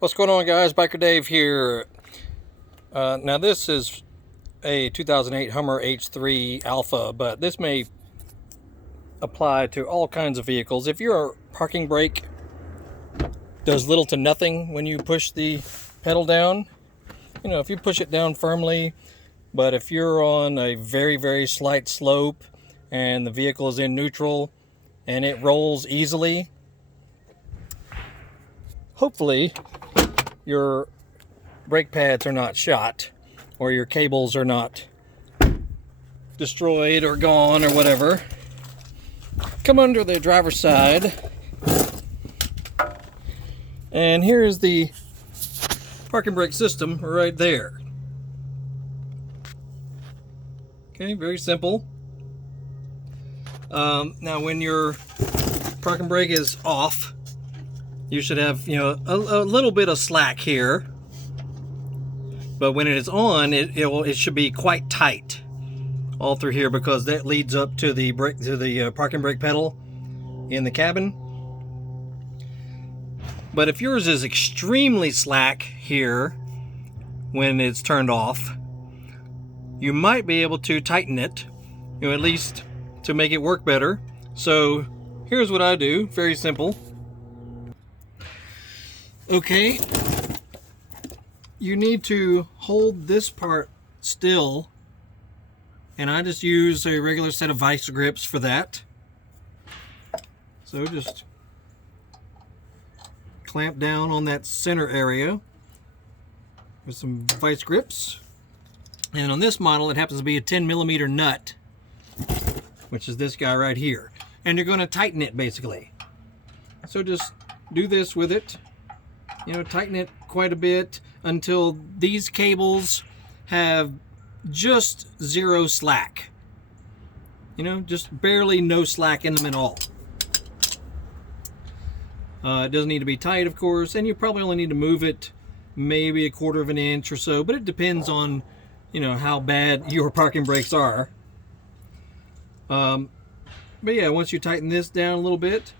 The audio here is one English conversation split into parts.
What's going on, guys? Biker Dave here. Now this is a 2008 Hummer H3 Alpha, but this may apply to all kinds of vehicles. If your parking brake does little to nothing when you push the pedal down, if you push it down firmly, but if you're on a very slight slope and the vehicle is in neutral and it rolls easily, hopefully your brake pads are not shot or your cables are not destroyed or gone or whatever. Come under the driver's side, and here's the parking brake system right there. Okay, very simple. Now when your parking brake is off, you should have, a little bit of slack here. But when it is on, it should be quite tight all through here, because that leads up to the parking brake pedal in the cabin. But if yours is extremely slack here when it's turned off, you might be able to tighten it, at least to make it work better. So here's what I do, very simple. Okay, you need to hold this part still, and I just use a regular set of vice grips for that. So just clamp down on that center area with some vice grips. And on this model, it happens to be a 10mm nut, which is this guy right here. And you're going to tighten it basically. So just do this with it. Tighten it quite a bit until these cables have just zero slack. Just barely no slack in them at all. It doesn't need to be tight, of course, and you probably only need to move it maybe 1/4 of an inch or so, but it depends on, how bad your parking brakes are. But yeah, once you tighten this down a little bit,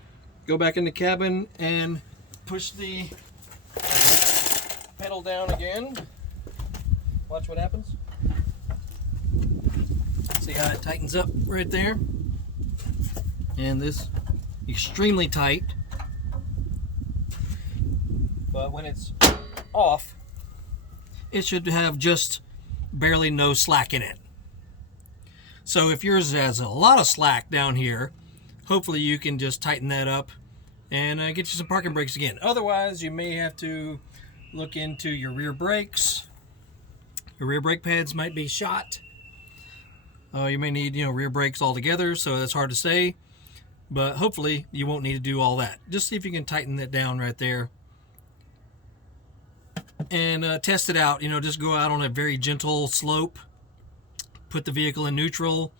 go back in the cabin and push the pedal down again. Watch what happens. See how it tightens up right there? And this extremely tight. But when it's off, it should have just barely no slack in it. So if yours has a lot of slack down here, hopefully you can just tighten that up and get you some parking brakes again. Otherwise, you may have to look into your rear brakes. Your rear brake pads might be shot. You may need, rear brakes altogether, so that's hard to say. But hopefully you won't need to do all that. Just see if you can tighten that down right there. And test it out. Just go out on a very gentle slope. Put the vehicle in neutral.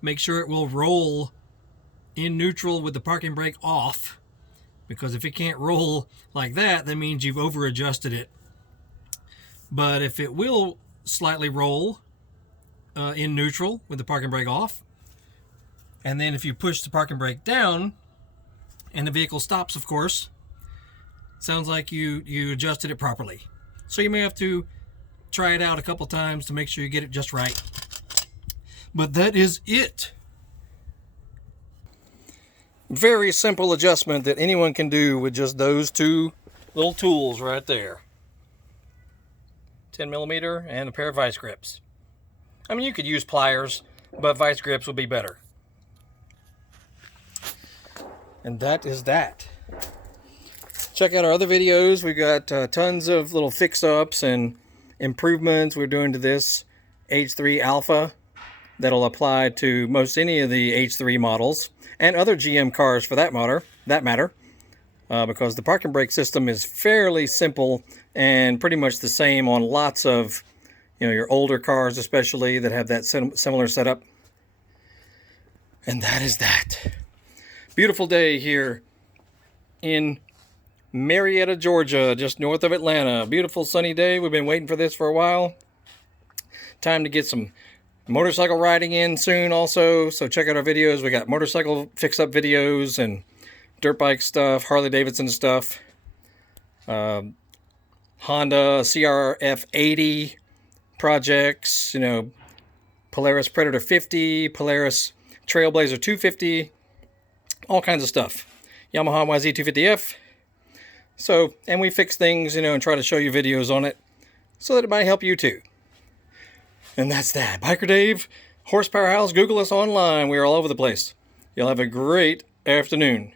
Make sure it will roll in neutral with the parking brake off. Because if it can't roll like that, that means you've over adjusted it. But if it will slightly roll in neutral with the parking brake off, and then if you push the parking brake down and the vehicle stops, of course, sounds like you adjusted it properly. So you may have to try it out a couple times to make sure you get it just right. But that is it. Very simple adjustment that anyone can do with just those two little tools right there. 10mm and a pair of vice grips. I mean, you could use pliers, but vice grips would be better. And that is that. Check out our other videos. We've got tons of little fix-ups and improvements we're doing to this H3 Alpha that'll apply to most any of the H3 models and other GM cars for that matter, because the parking brake system is fairly simple and pretty much the same on lots of, your older cars especially that have that similar setup. And that is that. Beautiful day here in Marietta, Georgia, just north of Atlanta. Beautiful sunny day. We've been waiting for this for a while. Time to get some motorcycle riding in soon also, so check out our videos. We got motorcycle fix-up videos and dirt bike stuff, Harley Davidson stuff. Honda CRF 80 projects, you know, Polaris Predator 50, Polaris Trailblazer 250, all kinds of stuff. Yamaha YZ250F. So, and we fix things, you know, and try to show you videos on it so that it might help you too. And that's that. Biker Dave, Horsepower House, Google us online. We are all over the place. You'll have a great afternoon.